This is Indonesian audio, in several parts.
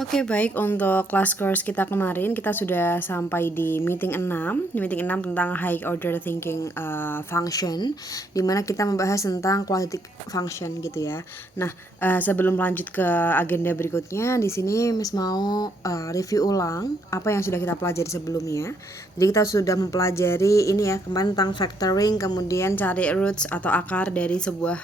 Oke, baik, untuk class course kita kemarin kita sudah sampai di meeting 6. Di meeting 6 tentang high order thinking function, dimana kita membahas tentang qualitative function gitu ya. Nah, sebelum lanjut ke agenda berikutnya, di sini Miss mau review ulang apa yang sudah kita pelajari sebelumnya. Jadi kita sudah mempelajari ini ya, kemarin tentang factoring, kemudian cari roots atau akar dari sebuah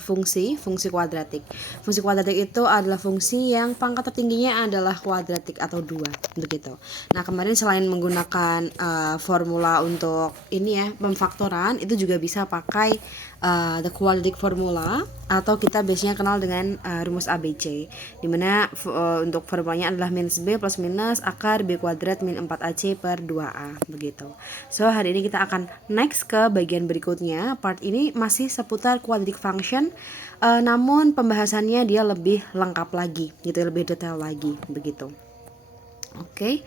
fungsi kuadratik. Fungsi kuadratik itu adalah fungsi yang pangkat tertingginya adalah kuadratik atau 2 begitu. Nah, kemarin selain menggunakan formula untuk ini ya, pemfaktoran, itu juga bisa pakai the quadratic formula atau kita biasanya kenal dengan rumus ABC, dimana untuk formulanya adalah minus B plus minus akar B kuadrat min 4AC per 2A begitu. So, hari ini kita akan next ke bagian berikutnya. Part ini masih seputar quadratic function, namun pembahasannya dia lebih lengkap lagi gitu, lebih detail lagi begitu. Oke.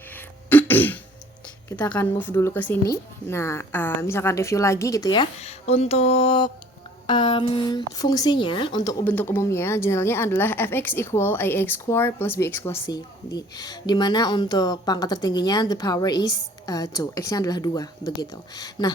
Kita akan move dulu ke sini. Nah, misalkan review lagi gitu ya. Untuk fungsinya, untuk bentuk umumnya generalnya adalah fx equal ax square plus bx plus c, dimana untuk pangkat tertingginya the power is 2, x-nya adalah 2 begitu. Nah,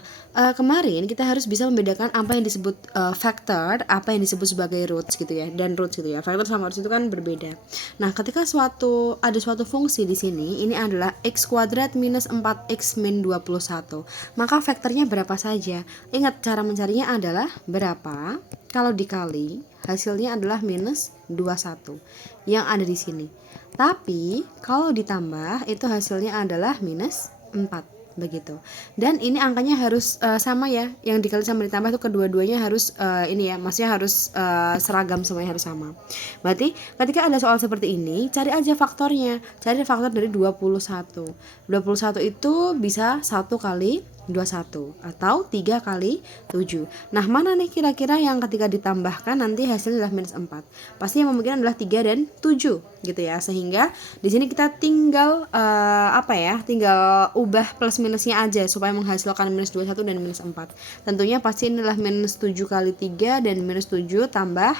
kemarin kita harus bisa membedakan apa yang disebut factor, apa yang disebut sebagai roots gitu ya, dan roots gitu ya. Factor sama roots itu kan berbeda. Nah, ketika ada suatu fungsi di sini, ini adalah x kuadrat minus 4x min 21, maka faktornya berapa saja? Ingat, cara mencarinya adalah berapa kalau dikali hasilnya adalah minus 21 yang ada di sini. Tapi kalau ditambah itu hasilnya adalah minus 4 begitu. Dan ini angkanya harus sama ya, yang dikali sama ditambah itu kedua-duanya harus ini ya, maksudnya harus seragam, semuanya harus sama. Berarti ketika ada soal seperti ini, cari aja faktornya. Cari faktor dari 21. 21 itu bisa 1 kali 21 atau 3 kali 7. Nah, mana nih kira-kira yang ketika ditambahkan nanti hasilnya adalah minus 4? Pasti yang memungkinkan adalah 3 dan 7 gitu ya. Sehingga di sini kita tinggal tinggal ubah plus minusnya aja supaya menghasilkan minus 21 dan minus 4. Tentunya pasti ini adalah minus 7 kali 3 dan minus 7 tambah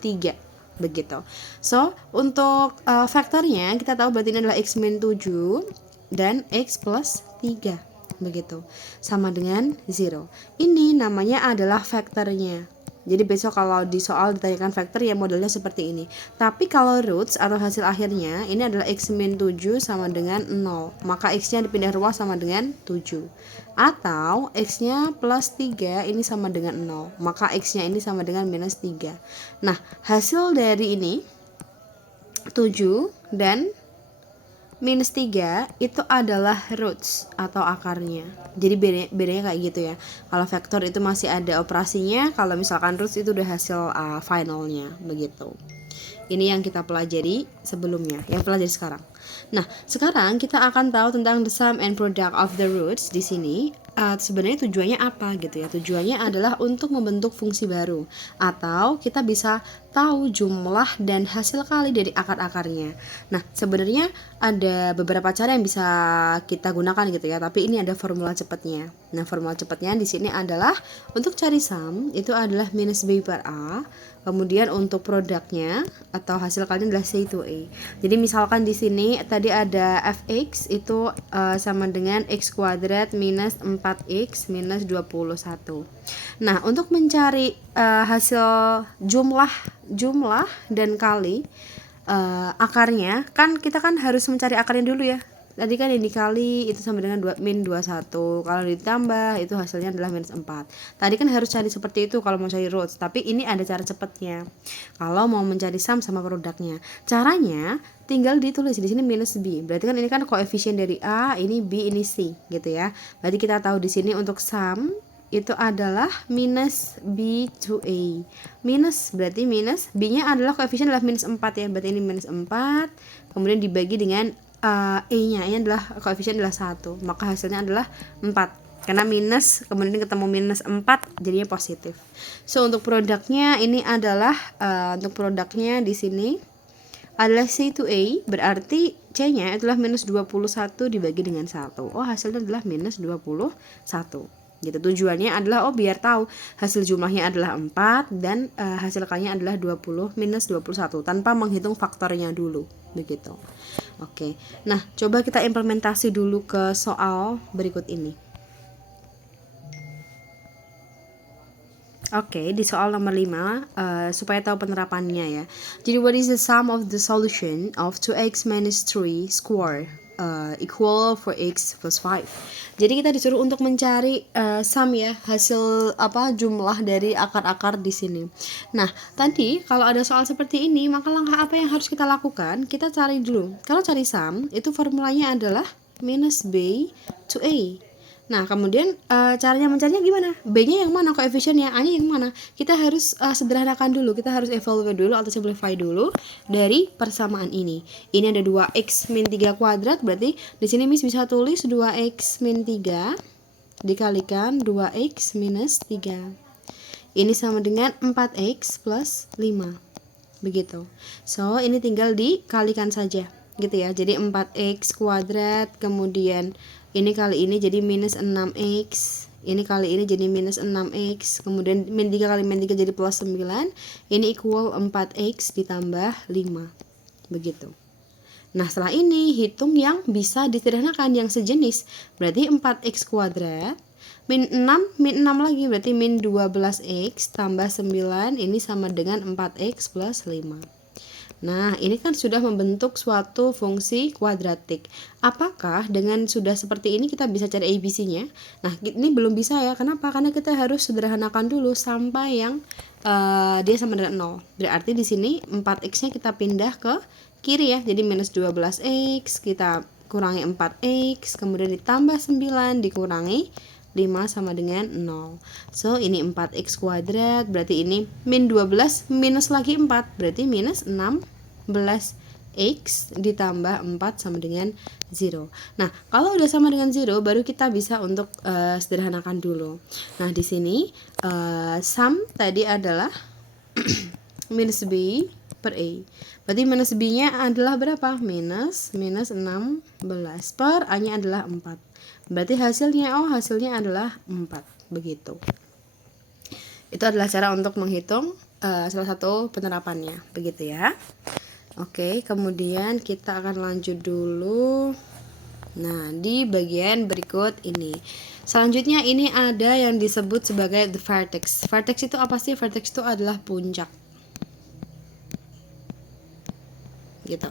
3 begitu. So, untuk faktornya kita tahu berarti ini adalah x min 7 dan x plus 3 begitu, sama dengan 0. Ini namanya adalah faktornya. Jadi besok kalau di soal ditanyakan faktor ya modelnya seperti ini. Tapi kalau roots atau hasil akhirnya ini adalah x min 7 sama dengan 0, maka x-nya dipindah ruang sama dengan 7. Atau x-nya plus 3 ini sama dengan 0, maka x-nya ini sama dengan minus 3. Nah, hasil dari ini 7 dan minus 3 itu adalah roots atau akarnya. Jadi bedanya kayak gitu ya. Kalau vektor itu masih ada operasinya, kalau misalkan roots itu udah hasil finalnya begitu. Ini yang kita pelajari sebelumnya, yang pelajari sekarang. Nah, sekarang kita akan tahu tentang the sum and product of the roots di sini. Sebenarnya tujuannya apa gitu ya? Tujuannya adalah untuk membentuk fungsi baru, atau kita bisa tahu jumlah dan hasil kali dari akar-akarnya. Nah, sebenarnya ada beberapa cara yang bisa kita gunakan gitu ya, tapi ini ada formula cepatnya. Nah, formula cepatnya di sini adalah untuk cari sum itu adalah minus b per a. Kemudian untuk produknya atau hasil kalian adalah C to A. Jadi misalkan di sini tadi ada fx itu sama dengan x kuadrat minus 4x minus 21. Nah, untuk mencari hasil jumlah dan kali akarnya, kan kita kan harus mencari akarnya dulu ya. Tadi kan yang dikali itu sama dengan min 21. Kalau ditambah itu hasilnya adalah minus 4. Tadi kan harus cari seperti itu kalau mau cari roots, tapi ini ada cara cepatnya. Kalau mau mencari sum sama produknya, caranya tinggal ditulis di sini minus b. Berarti kan ini kan koefisien dari a, ini b, ini c gitu ya. Berarti kita tahu di sini untuk sum itu adalah minus b to a. Minus berarti minus b-nya adalah koefisien adalah minus 4 ya. Berarti ini minus 4 kemudian dibagi dengan E-nya ini adalah koefisien adalah 1, maka hasilnya adalah 4. Karena minus kemudian ketemu minus 4 jadinya positif. So, untuk produknya ini adalah untuk produknya di sini adalah C to A, berarti C-nya adalah minus 21 dibagi dengan 1. Oh, hasilnya adalah minus 21. Gitu. Tujuannya adalah biar tahu hasil jumlahnya adalah 4 dan hasil kalinya adalah 20 minus 21 tanpa menghitung faktornya dulu begitu. Oke. Nah, coba kita implementasi dulu ke soal berikut ini. Oke, di soal nomor 5, supaya tahu penerapannya ya. Jadi what is the sum of the solution of 2x minus 3 square equal 4x plus 5. Jadi kita disuruh untuk mencari sum ya, hasil jumlah dari akar-akar di sini. Nah, tadi kalau ada soal seperti ini, maka langkah apa yang harus kita lakukan? Kita cari dulu. Kalau cari sum, itu formulanya adalah minus b to a. Nah, kemudian caranya mencarinya gimana? B-nya yang mana? Koefisiennya, A-nya yang mana? Kita harus sederhanakan dulu. Kita harus evaluate dulu atau simplify dulu dari persamaan ini. Ini ada 2x min 3 kuadrat, berarti di sini Miss bisa tulis 2x min 3 dikalikan 2x minus 3. Ini sama dengan 4x plus 5. Begitu. So, ini tinggal dikalikan saja. Gitu ya. Jadi 4x kuadrat, kemudian ini kali ini jadi minus 6x, ini kali ini jadi minus 6x, kemudian min 3 kali min 3 jadi plus 9, ini equal 4x ditambah 5, begitu. Nah, setelah ini hitung yang bisa disederhanakan, yang sejenis, berarti 4x kuadrat, min 6 lagi, berarti min 12x tambah 9, ini sama dengan 4x plus 5. Nah, ini kan sudah membentuk suatu fungsi kuadratik. Apakah dengan sudah seperti ini kita bisa cari ABC-nya? Nah, ini belum bisa ya. Kenapa? Karena kita harus sederhanakan dulu sampai yang dia sama dengan 0. Berarti di sini 4x-nya kita pindah ke kiri ya. Jadi minus 12x, kita kurangi 4x, kemudian ditambah 9 dikurangi 5 sama dengan 0. So, ini 4x kuadrat, berarti ini min 12 minus lagi 4, berarti minus 16x ditambah 4 sama dengan 0. Nah, kalau udah sama dengan 0, baru kita bisa untuk sederhanakan dulu. Nah, di sini sum tadi adalah minus b per a. Berarti minus b-nya adalah berapa? Minus 16 per a-nya adalah 4. Berarti hasilnya adalah 4, begitu. Itu adalah cara untuk menghitung salah satu penerapannya, begitu ya. Oke, kemudian kita akan lanjut dulu. Nah, di bagian berikut ini. Selanjutnya ini ada yang disebut sebagai the vertex. Vertex itu apa sih? Vertex itu adalah puncak. Gitu.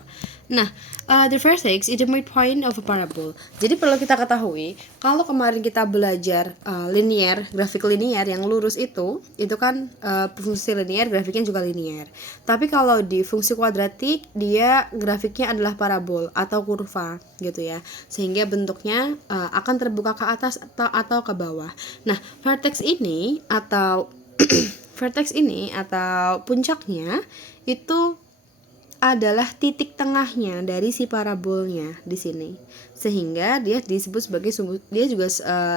Nah, the vertex is the midpoint of a parabol. Jadi perlu kita ketahui, kalau kemarin kita belajar linear, grafik linear yang lurus itu kan fungsi linear, grafiknya juga linear. Tapi kalau di fungsi kuadratik, dia grafiknya adalah parabol atau kurva, gitu ya. Sehingga bentuknya akan terbuka ke atas atau ke bawah. Nah, vertex ini atau vertex ini atau puncaknya itu adalah titik tengahnya dari si parabolnya di sini, sehingga dia disebut sebagai sumbu, dia juga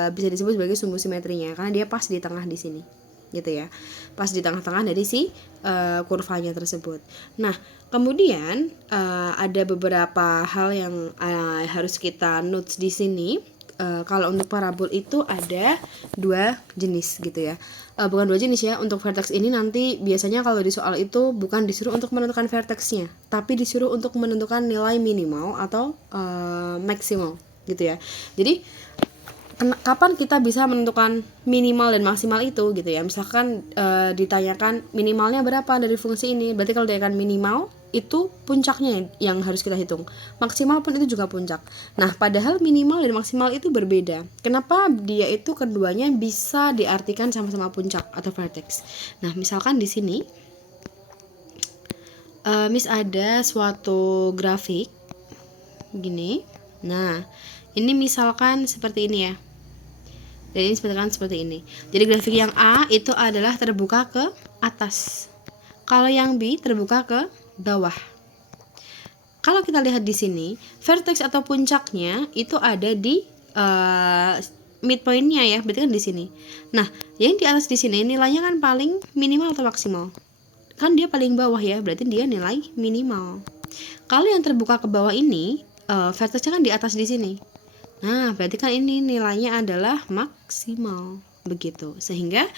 bisa disebut sebagai sumbu simetrinya karena dia pas di tengah di sini, gitu ya, pas di tengah-tengah dari si kurvanya tersebut. Nah, kemudian ada beberapa hal yang harus kita notes di sini. Kalau untuk parabol itu ada 2 jenis gitu ya. Bukan 2 jenis ya. Untuk vertex ini nanti biasanya kalau di soal itu bukan disuruh untuk menentukan vertexnya, tapi disuruh untuk menentukan nilai minimal atau maksimal gitu ya. Jadi kapan kita bisa menentukan minimal dan maksimal itu gitu ya. Misalkan ditanyakan minimalnya berapa dari fungsi ini, berarti kalau ditanyakan minimal itu puncaknya yang harus kita hitung. Maksimal pun itu juga puncak. Nah, padahal minimal dan maksimal itu berbeda. Kenapa dia itu keduanya bisa diartikan sama-sama puncak atau vertex? Nah, misalkan di sini Miss ada suatu grafik gini. Nah, ini misalkan seperti ini ya. Dan ini seperti ini. Jadi grafik yang A itu adalah terbuka ke atas. Kalau yang B terbuka ke bawah. Kalau kita lihat di sini, vertex atau puncaknya itu ada di midpointnya ya, berarti kan di sini. Nah, yang di atas di sini nilainya kan paling minimal atau maksimal? Kan dia paling bawah ya, berarti dia nilai minimal. Kalau yang terbuka ke bawah ini, vertexnya kan di atas di sini. Nah, berarti kan ini nilainya adalah maksimal, begitu. Sehingga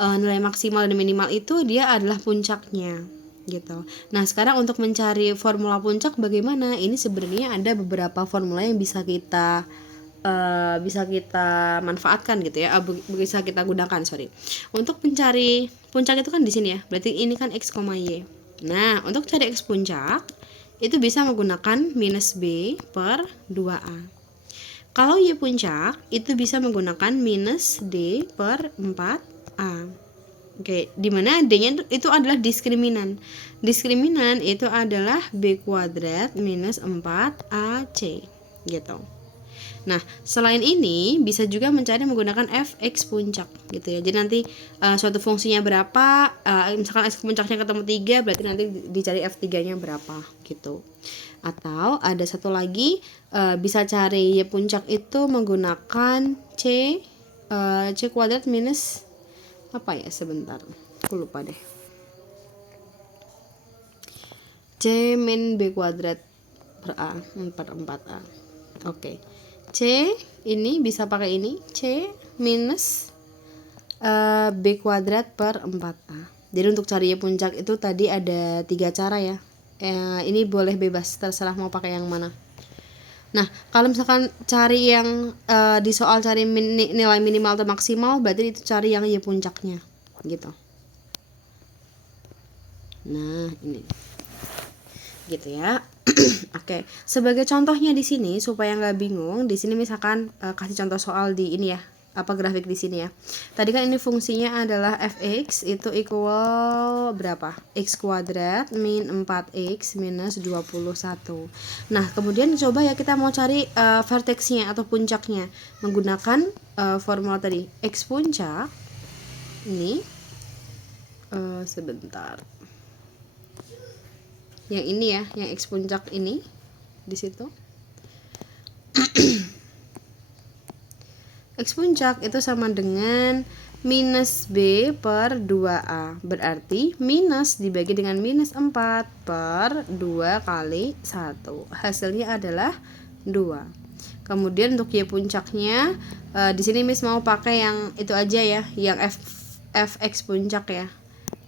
nilai maksimal dan minimal itu dia adalah puncaknya. gitu. Nah, sekarang untuk mencari formula puncak bagaimana? Ini sebenarnya ada beberapa formula yang bisa kita manfaatkan gitu ya, bisa kita gunakan, sorry. Untuk mencari puncak itu kan di sini ya, berarti ini kan x, y. Nah, untuk cari x puncak itu bisa menggunakan minus b per 2a. Kalau y puncak itu bisa menggunakan minus d per 4a. Oke, dimana d-nya itu adalah diskriminan. Diskriminan itu adalah b kuadrat minus 4ac gitu. Nah, selain ini bisa juga mencari menggunakan fx puncak gitu ya. Jadi nanti suatu fungsinya berapa, misalkan x puncaknya ketemu 3, berarti nanti dicari f3-nya berapa gitu. Atau ada satu lagi, bisa cari y puncak itu menggunakan c kuadrat minus apa ya, sebentar, aku lupa deh. C min b kuadrat per a per 4a. Oke. C ini bisa pakai ini, C minus b kuadrat per 4a. Jadi untuk cari y puncak itu tadi ada 3 cara ya. Ini boleh bebas, terserah mau pakai yang mana. Nah, kalau misalkan cari yang di soal cari nilai minimal atau maksimal, berarti itu cari yang y puncaknya gitu. Nah, ini gitu ya. Oke, sebagai contohnya di sini supaya nggak bingung, di sini misalkan kasih contoh soal di ini ya, apa grafik di sini ya. Tadi kan ini fungsinya adalah fx itu equal berapa? X kuadrat min 4x minus 21. Nah, kemudian coba ya kita mau cari vertexnya atau puncaknya menggunakan formula tadi. X puncak ini sebentar. Yang ini ya, yang x puncak ini di situ. X puncak itu sama dengan minus b per 2a. Berarti minus dibagi dengan minus 4 per 2 kali 1. Hasilnya adalah 2. Kemudian untuk y puncaknya di sini Miss mau pakai yang itu aja ya, yang fx puncak ya.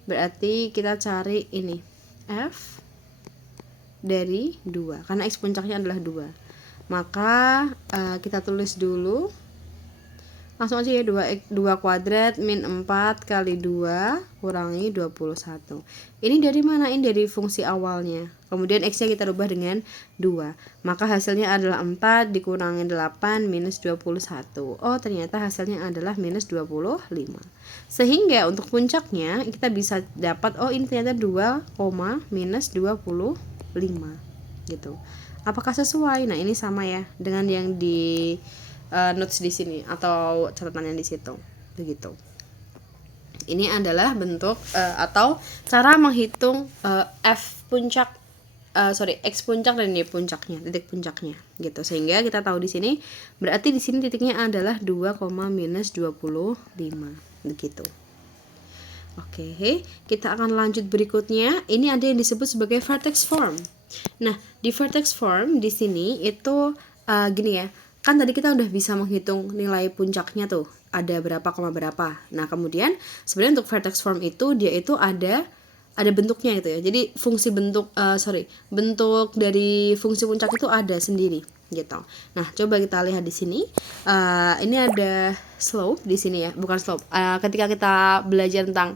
Berarti kita cari ini f dari 2 karena x puncaknya adalah 2. Maka kita tulis dulu langsung aja ya, 2 kuadrat min 4 kali 2 kurangi 21. Ini dari mana? Ini dari fungsi awalnya. Kemudian x nya kita rubah dengan 2. Maka hasilnya adalah 4 dikurangi 8 minus 21. Oh, ternyata hasilnya adalah minus 25. Sehingga untuk puncaknya kita bisa dapat, oh ini ternyata 2, minus 25 gitu. Apakah sesuai? Nah, ini sama ya dengan yang di notes di sini atau catatannya di situ. Begitu. Ini adalah bentuk atau cara menghitung f puncak x puncak dan y puncaknya, titik puncaknya gitu. Sehingga kita tahu di sini berarti di sini titiknya adalah 2, minus 25 begitu. Oke, kita akan lanjut berikutnya. Ini ada yang disebut sebagai vertex form. Nah, di vertex form di sini itu gini ya. Kan tadi kita udah bisa menghitung nilai puncaknya tuh, ada berapa, berapa. Nah, kemudian sebenarnya untuk vertex form itu dia itu ada bentuknya gitu ya. Jadi fungsi bentuk dari fungsi puncak itu ada sendiri gitu. Nah, coba kita lihat di sini. Ini ada slope di sini ya, bukan slope. Ketika kita belajar tentang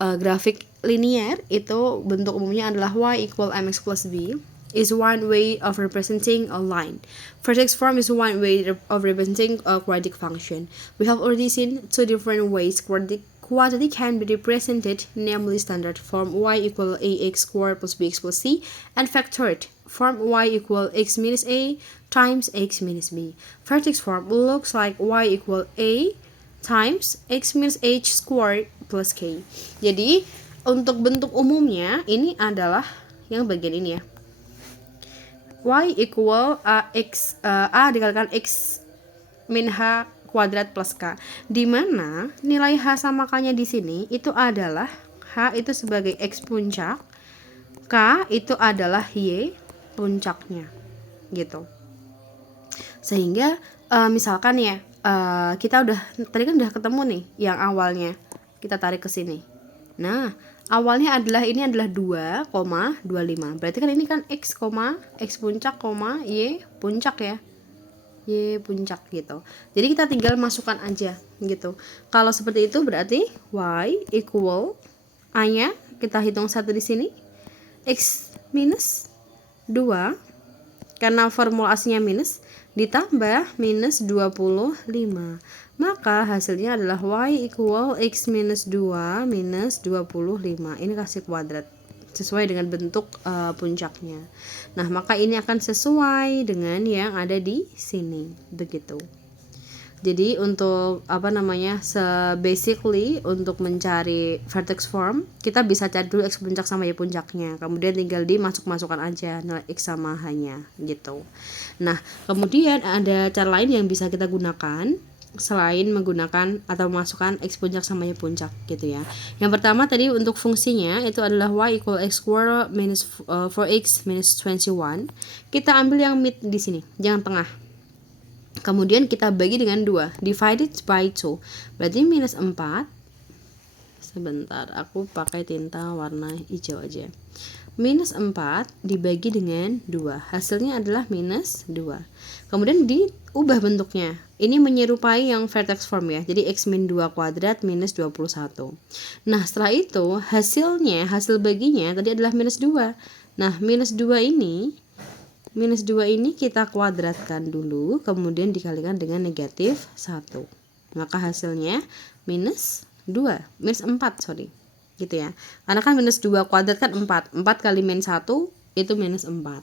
grafik linear itu bentuk umumnya adalah y equal mx plus b is one way of representing a line. Vertex form is one way of representing a quadratic function. We have already seen two different ways quadratic can be represented, namely standard form y equal ax squared plus bx plus c, and factored form y equal x minus a times x minus b. Vertex form looks like y equal a times x minus h squared plus k. Jadi untuk bentuk umumnya ini adalah yang bagian ini ya. Y equal x a dikalikan x min h kuadrat plus k, di mana nilai h sama k-nya di sini itu adalah h itu sebagai x puncak, k itu adalah y puncaknya gitu. Sehingga misalkan ya kita tadi kan udah ketemu nih yang awalnya, kita tarik ke sini. Nah, awalnya adalah ini adalah 2,25. Berarti kan ini kan x, x puncak, y puncak ya. Y puncak gitu. Jadi kita tinggal masukkan aja gitu. Kalau seperti itu berarti y equal A-nya kita hitung 1 di sini. X minus 2 karena formulasinya minus ditambah minus 25. Maka hasilnya adalah y equal x minus 2 minus 25. Ini kasih kuadrat sesuai dengan bentuk puncaknya. Nah, maka ini akan sesuai dengan yang ada di sini. Begitu. Jadi untuk basically untuk mencari vertex form, kita bisa cari dulu x puncak sama y puncaknya. Kemudian tinggal dimasukkan aja nilai x sama h-nya gitu. Nah, kemudian ada cara lain yang bisa kita gunakan selain menggunakan atau memasukkan x puncak sama y puncak gitu ya. Yang pertama tadi untuk fungsinya itu adalah y equal x square minus 4x minus 21. Kita ambil yang mid di sini, yang tengah. Kemudian kita bagi dengan 2, divided by 2. Berarti minus 4. Sebentar, aku pakai tinta warna hijau aja. Minus 4 dibagi dengan 2. Hasilnya adalah minus 2. Kemudian diubah bentuknya. Ini menyerupai yang vertex form ya. Jadi x min 2 kuadrat minus 21. Nah, setelah itu hasil baginya tadi adalah minus 2. Nah, minus 2 ini kita kuadratkan dulu, kemudian dikalikan dengan negatif 1. Maka hasilnya minus 4 gitu ya. Karena kan minus 2 kuadrat kan 4 kali min 1 itu minus 4.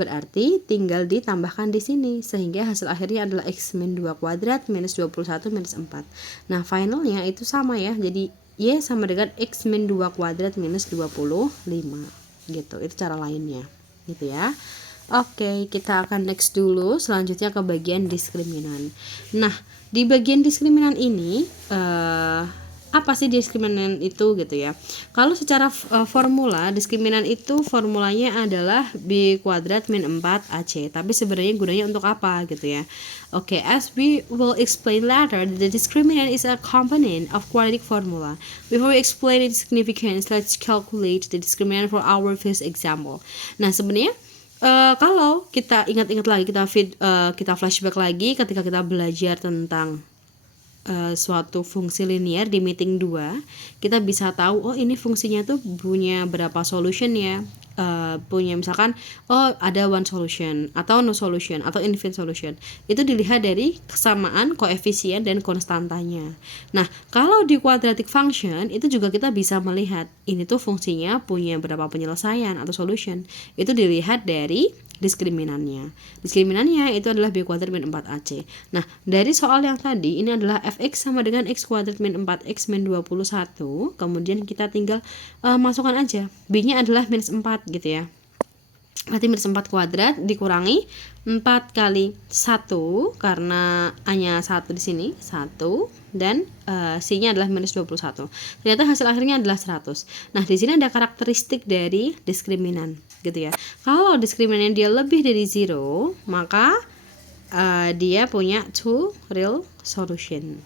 Berarti tinggal ditambahkan di sini, sehingga hasil akhirnya adalah x min 2 kuadrat minus 21 minus 4. Nah, finalnya itu sama ya. Jadi y sama dengan x min 2 kuadrat minus 25 gitu. Itu cara lainnya gitu ya. Oke, kita akan next dulu, selanjutnya ke bagian diskriminan. Nah, di bagian diskriminan ini apa sih diskriminan itu gitu ya. Kalau secara formula, diskriminan itu formulanya adalah b kuadrat min 4 ac. Tapi sebenarnya gunanya untuk apa gitu ya. Oke, as we will explain later, the discriminant is a component of quadratic formula. Before we explain its significance, let's calculate the discriminant for our first example. Nah, sebenarnya kalau kita ingat-ingat lagi, kita flashback lagi ketika kita belajar tentang suatu fungsi linear di meeting 2, kita bisa tahu ini fungsinya tuh punya berapa solution ya. Punya misalkan ada one solution atau no solution atau infinite solution. Itu dilihat dari kesamaan koefisien dan konstantanya. Nah, kalau di quadratic function itu juga kita bisa melihat ini tuh fungsinya punya berapa penyelesaian atau solution. Itu dilihat dari diskriminannya. Diskriminannya itu adalah b kuadrat min 4ac. Nah, dari soal yang tadi ini adalah fx sama dengan x kuadrat min 4x min 21. Kemudian kita tinggal masukkan aja. B-nya adalah minus 4 gitu ya. Berarti minus 4 kuadrat dikurangi 4 kali 1 karena hanya 1 di sini, 1 dan C-nya adalah minus 21. Ternyata hasil akhirnya adalah 100. Nah, di sini ada karakteristik dari diskriminan gitu ya. Kalau diskriminan dia lebih dari 0, maka dia punya two real solution.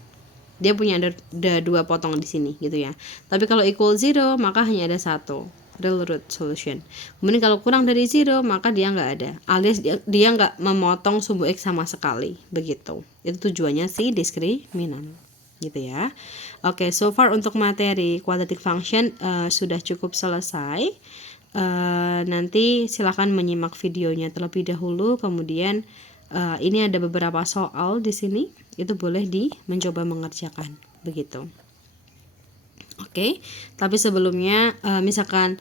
Dia punya ada 2 potong di sini gitu ya. Tapi kalau equal 0, maka hanya ada 1 real root solution. Kemudian kalau kurang dari 0, maka dia nggak ada, alias dia nggak memotong sumbu x sama sekali, begitu. Itu tujuannya si diskriminan gitu ya. Oke, so far untuk materi quadratic function sudah cukup selesai. Nanti silakan menyimak videonya terlebih dahulu. Kemudian ini ada beberapa soal di sini, itu boleh mencoba mengerjakan begitu. Oke, tapi sebelumnya misalkan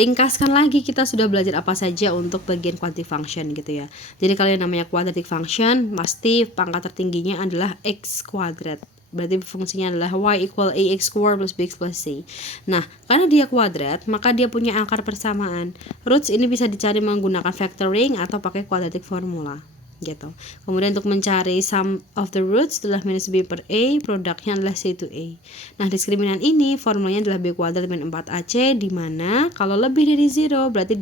ringkaskan lagi kita sudah belajar apa saja untuk bagian quadratic function gitu ya. Jadi kalau yang namanya quadratic function pasti pangkat tertingginya adalah x kuadrat. Berarti fungsinya adalah y equal ax square plus bx plus c. Nah, karena dia kuadrat, maka dia punya akar persamaan. Roots ini bisa dicari menggunakan factoring atau pakai quadratic formula gitu. Kemudian untuk mencari sum of the roots adalah minus b per a, produknya adalah c to a. Nah, diskriminan ini formulanya adalah b kuadrat min 4ac, di mana kalau lebih dari 0 berarti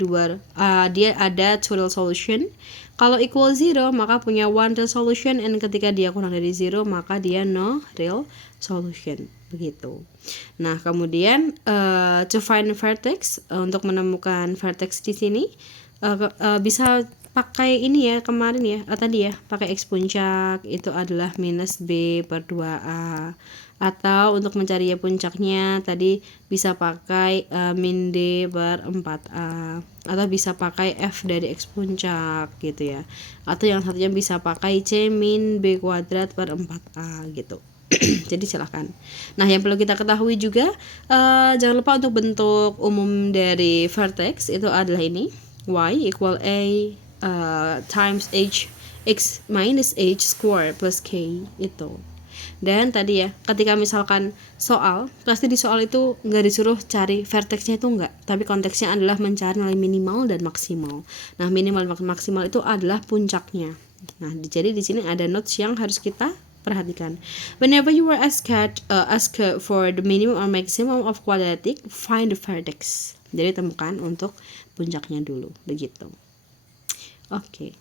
dia ada two real solution. Kalau equal 0 maka punya one real solution, dan ketika dia kurang dari 0 maka dia no real solution. begitu. Nah, kemudian to find vertex, untuk menemukan vertex di sini bisa pakai ini ya, kemarin ya, tadi ya, pakai X puncak itu adalah minus B per 2A, atau untuk mencari ya puncaknya tadi bisa pakai min D per 4A, atau bisa pakai F dari X puncak gitu ya, atau yang satunya bisa pakai C min B kuadrat per 4A gitu. Jadi silahkan. Nah, yang perlu kita ketahui juga, jangan lupa untuk bentuk umum dari vertex itu adalah ini, y equal a times h x minus h square plus k itu. Dan tadi ya, ketika misalkan soal, pasti di soal itu nggak disuruh cari vertexnya itu enggak, tapi konteksnya adalah mencari nilai minimal dan maksimal. Nah, minimal dan maksimal itu adalah puncaknya. Nah, jadi di sini ada notes yang harus kita perhatikan. Whenever you were asked for the minimum or maximum of quadratic, find the vertex. Jadi temukan untuk puncaknya dulu, begitu. Oke.